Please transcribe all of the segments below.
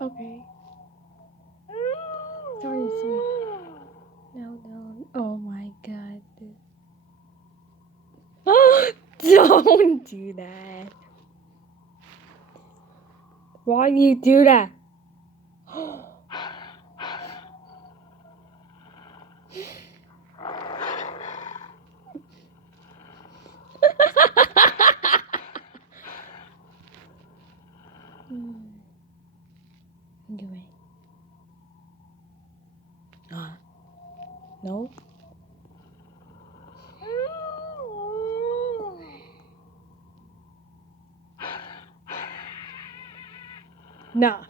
Okay. Sorry, sorry. No, no. Oh my god. Don't do that. Why do you do that? Go away. No. Nah.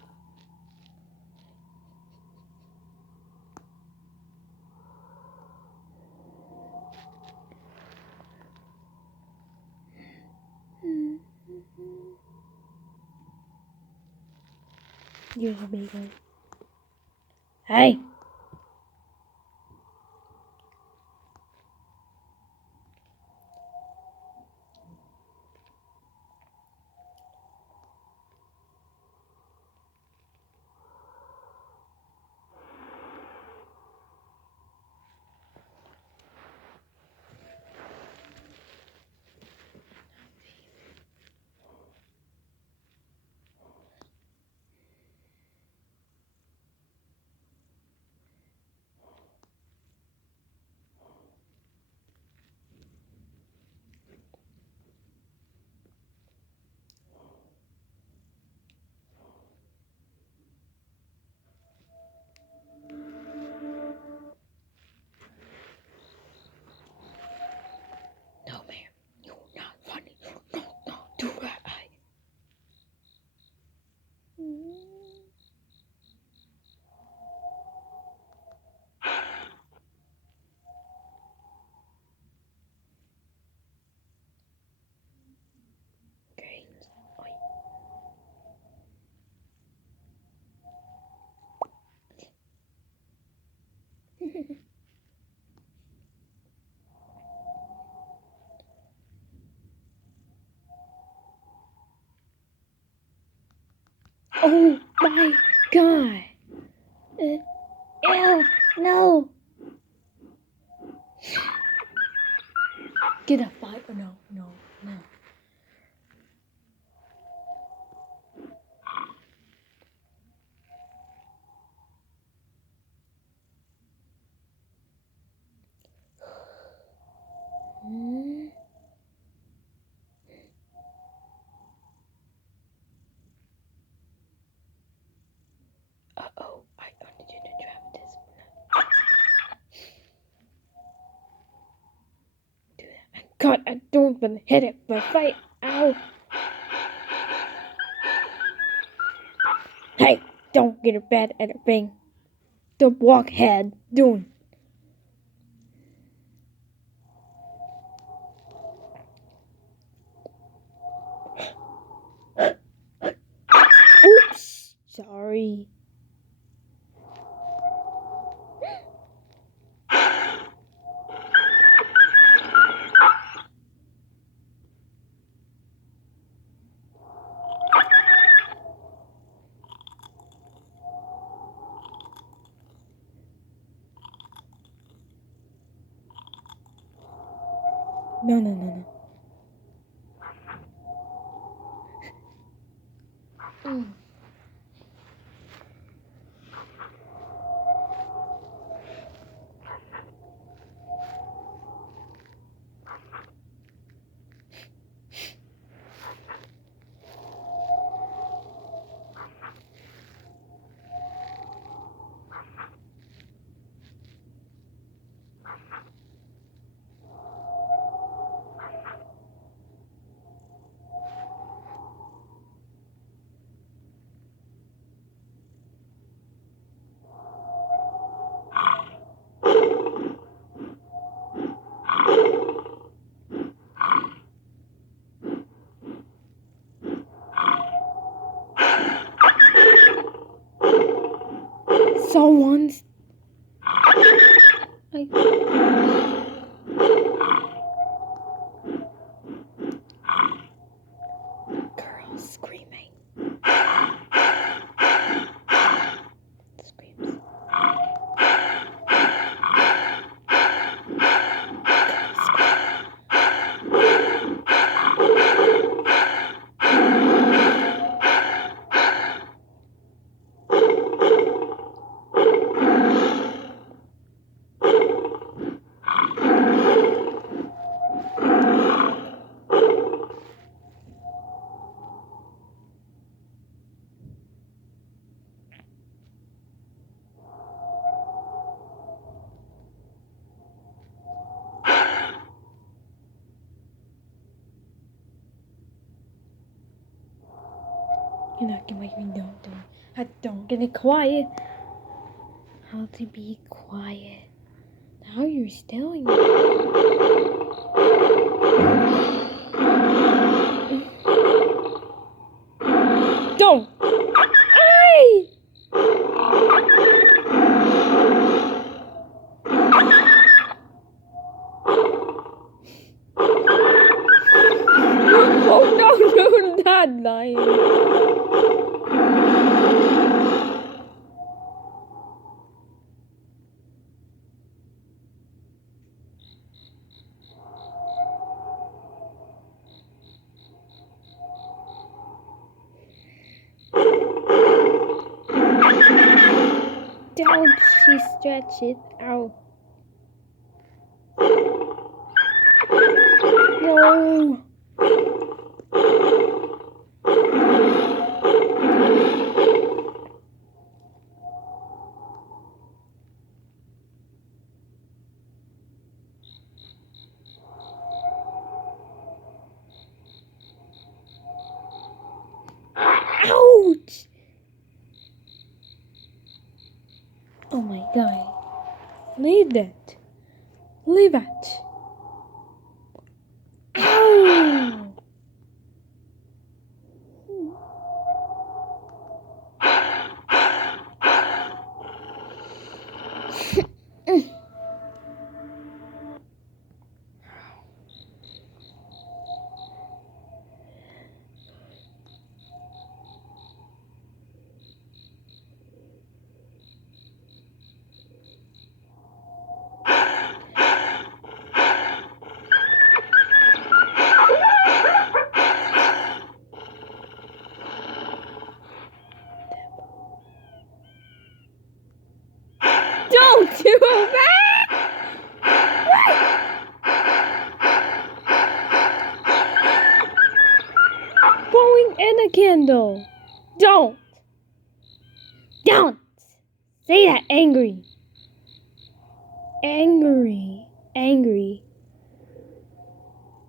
You're the big one. Hey. No, ma'am. You're not funny. No, no, do that. Great. Oh my god. Ew, no. Get a fight. Oh, no, no, no. Uh-oh, I wanted you to drop this. Do that. God, I don't want to hit it, but fight. Ow. Hey, don't get a bad at a ring. The blockhead doing. Oops, sorry. No, no, no, no. Someone's. Like, girl screaming. You're not gonna make me don't get it quiet. How to be quiet. How are you stealing me? Don't! Hey! Oh no, not lying. Don't she stretch it out. No. Ouch! Oh my god. Leave that. Leave it. Ow! Don't do that! Blowing in a candle. Don't say that. Angry.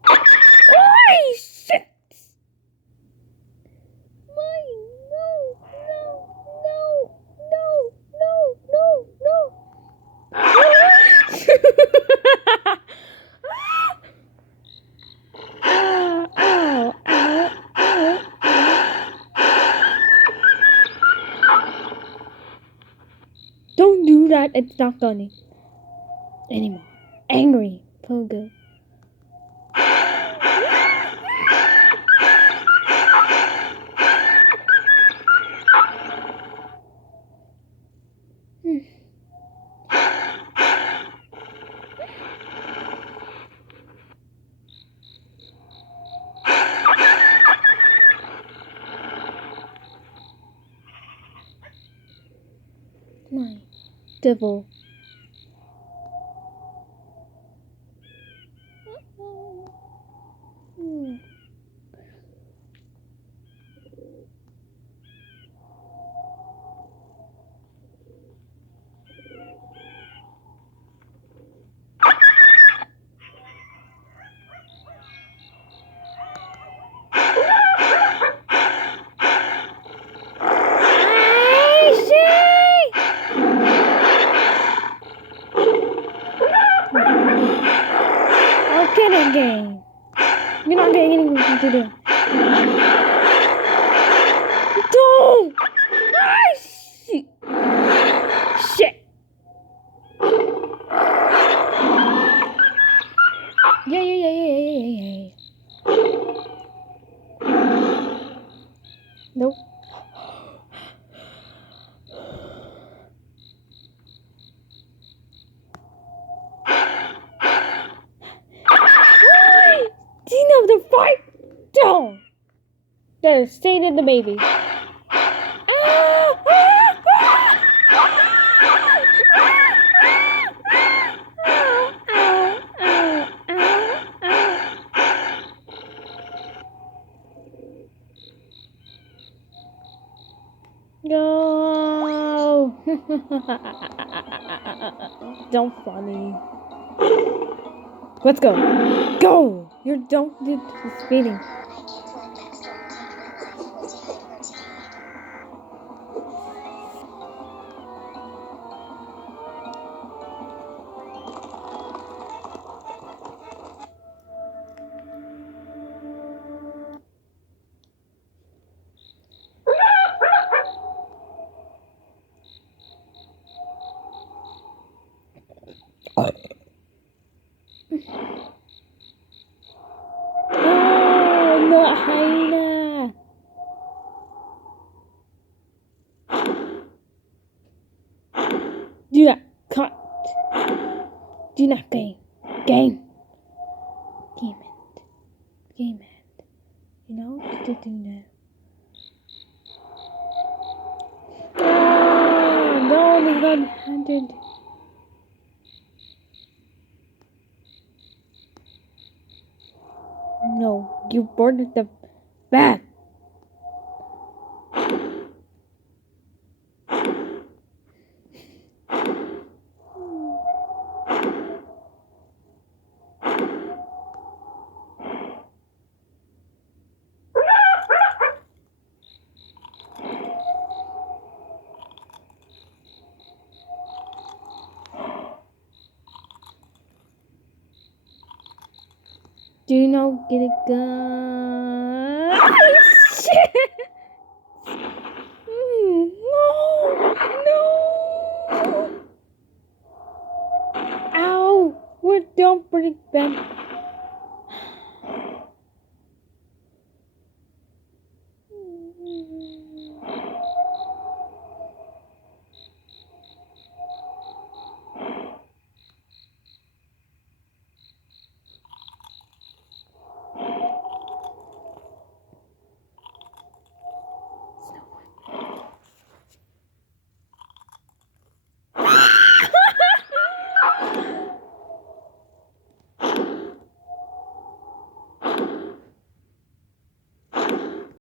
Oh shit! Don't do that. It's not funny anymore. Angry. Feel good. My devil. Okay, game. You're not getting anything to do. Don't! Ah, shit. Shit. Yeah. Nope. Didn't have to fight. Don't. There, stayed in the baby. No. Don't funny. Let's go. Go. You don't do the speeding. Do not game. Game. Game it. Game it. You know what to do now. No, they got 100. No, you boarded the back. Do you know get a gun? Shit! No! Ow! What? Don't break Ben.